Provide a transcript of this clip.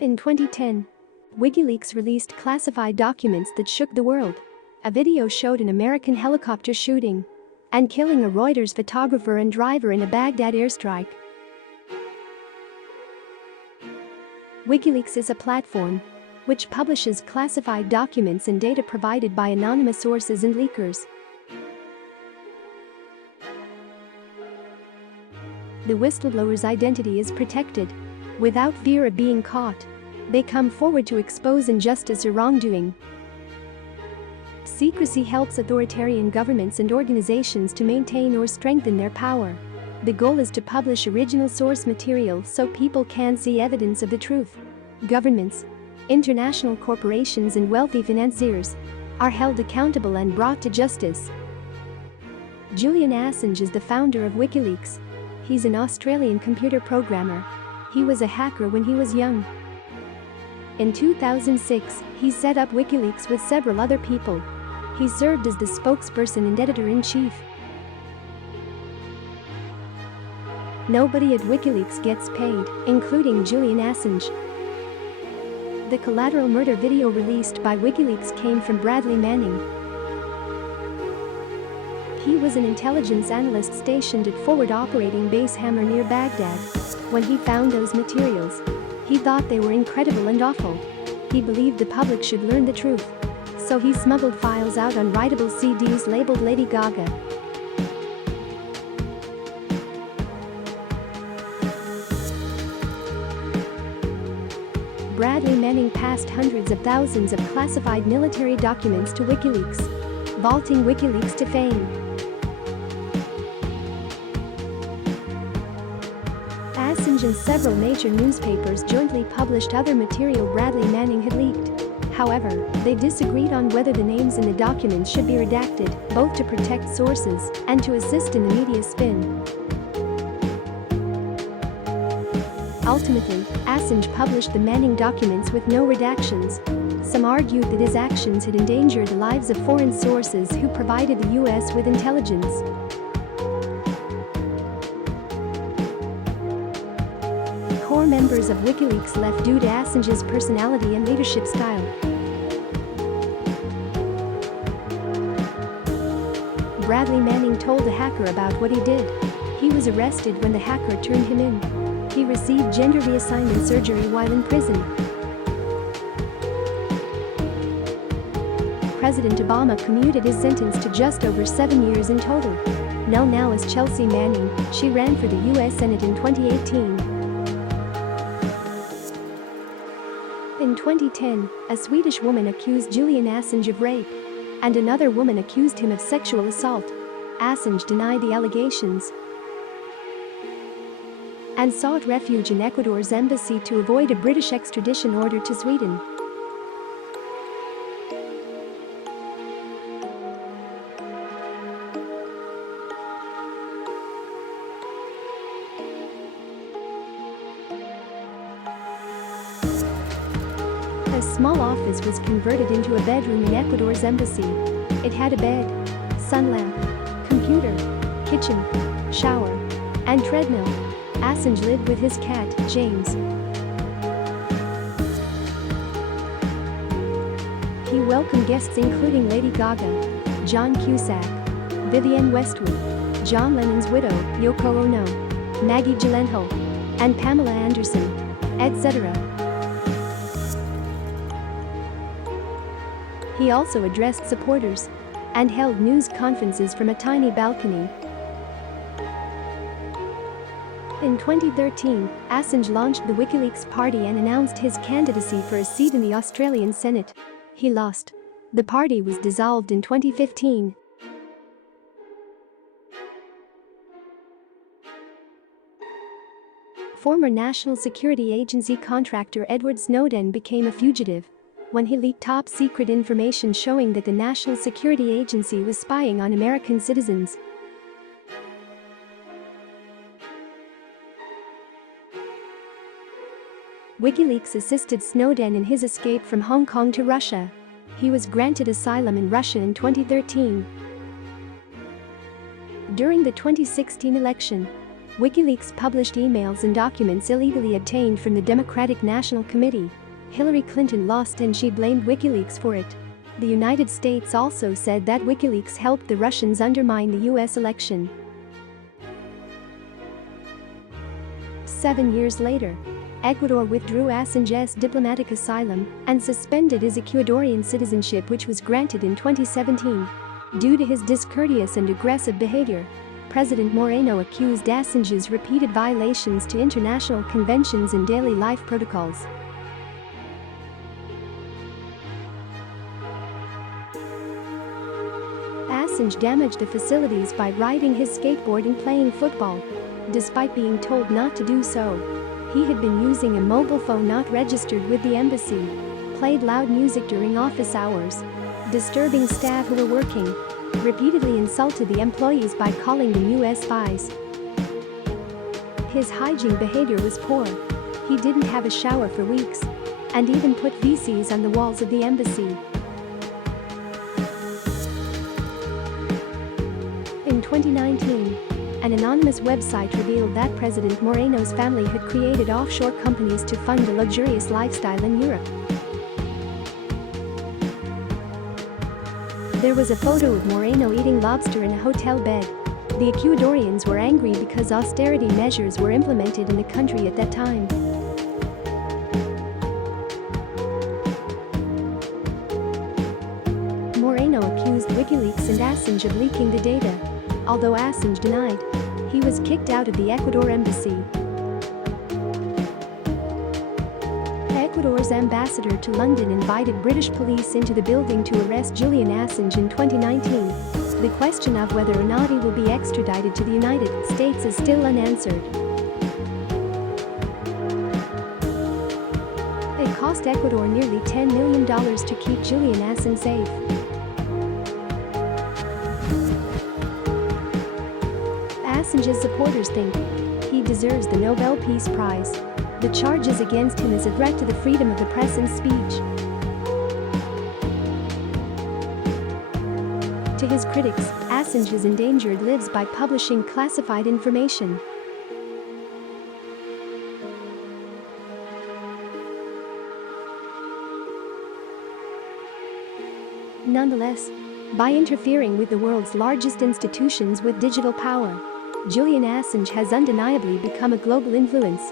In 2010, WikiLeaks released classified documents that shook the world. A video showed an American helicopter shooting and killing a Reuters photographer and driver in a Baghdad airstrike. WikiLeaks is a platform which publishes classified documents and data provided by anonymous sources and leakers. The whistleblower's identity is protected. Without fear of being caught, they come forward to expose injustice or wrongdoing. Secrecy helps authoritarian governments and organizations to maintain or strengthen their power. The goal is to publish original source material so people can see evidence of the truth. Governments, international corporations and wealthy financiers are held accountable and brought to justice. Julian Assange is the founder of WikiLeaks. He's an Australian computer programmer. He was a hacker when he was young. In 2006, he set up WikiLeaks with several other people. He served as the spokesperson and editor-in-chief. Nobody at WikiLeaks gets paid, including Julian Assange. The collateral murder video released by WikiLeaks came from Bradley Manning. He was an intelligence analyst stationed at Forward Operating Base Hammer near Baghdad. When he found those materials, he thought they were incredible and awful. He believed the public should learn the truth. So he smuggled files out on writable CDs labeled Lady Gaga. Bradley Manning passed hundreds of thousands of classified military documents to WikiLeaks, vaulting WikiLeaks to fame. Assange and several major newspapers jointly published other material Bradley Manning had leaked. However, they disagreed on whether the names in the documents should be redacted, both to protect sources and to assist in the media spin. Ultimately, Assange published the Manning documents with no redactions. Some argued that his actions had endangered the lives of foreign sources who provided the US with intelligence. Core members of WikiLeaks left due to Assange's personality and leadership style. Bradley Manning told a hacker about what he did. He was arrested when the hacker turned him in. He received gender reassignment surgery while in prison. President Obama commuted his sentence to just over 7 years in total. Known now as Chelsea Manning, she ran for the US Senate in 2018. In 2010, a Swedish woman accused Julian Assange of rape, and another woman accused him of sexual assault. Assange denied the allegations and sought refuge in Ecuador's embassy to avoid a British extradition order to Sweden. A small office was converted into a bedroom in Ecuador's embassy. It had a bed, sun lamp, computer, kitchen, shower, and treadmill. Assange lived with his cat, James. He welcomed guests including Lady Gaga, John Cusack, Vivienne Westwood, John Lennon's widow, Yoko Ono, Maggie Gyllenhaal, and Pamela Anderson, etc. He also addressed supporters and held news conferences from a tiny balcony. In 2013, Assange launched the WikiLeaks party and announced his candidacy for a seat in the Australian Senate. He lost. The party was dissolved in 2015. Former National Security Agency contractor Edward Snowden became a fugitive when he leaked top-secret information showing that the National Security Agency was spying on American citizens. WikiLeaks assisted Snowden in his escape from Hong Kong to Russia. He was granted asylum in Russia in 2013. During the 2016 election, WikiLeaks published emails and documents illegally obtained from the Democratic National Committee. Hillary Clinton lost and she blamed WikiLeaks for it. The United States also said that WikiLeaks helped the Russians undermine the US election. 7 years later, Ecuador withdrew Assange's diplomatic asylum and suspended his Ecuadorian citizenship, which was granted in 2017. Due to his discourteous and aggressive behavior, President Moreno accused Assange's repeated violations to international conventions and daily life protocols. Assange damaged the facilities by riding his skateboard and playing football, despite being told not to do so. He had been using a mobile phone not registered with the embassy, played loud music during office hours, disturbing staff who were working, repeatedly insulted the employees by calling them US spies. His hygiene behavior was poor. He didn't have a shower for weeks, and even put feces on the walls of the embassy. In 2019, an anonymous website revealed that President Moreno's family had created offshore companies to fund a luxurious lifestyle in Europe. There was a photo of Moreno eating lobster in a hotel bed. The Ecuadorians were angry because austerity measures were implemented in the country at that time. Moreno accused WikiLeaks and Assange of leaking the data. Although Assange denied, he was kicked out of the Ecuador embassy. Ecuador's ambassador to London invited British police into the building to arrest Julian Assange in 2019. The question of whether or not he will be extradited to the United States is still unanswered. It cost Ecuador nearly $10 million to keep Julian Assange safe. Assange's supporters think he deserves the Nobel Peace Prize. The charges against him is a threat to the freedom of the press and speech. To his critics, Assange has endangered lives by publishing classified information. Nonetheless, by interfering with the world's largest institutions with digital power, Julian Assange has undeniably become a global influence.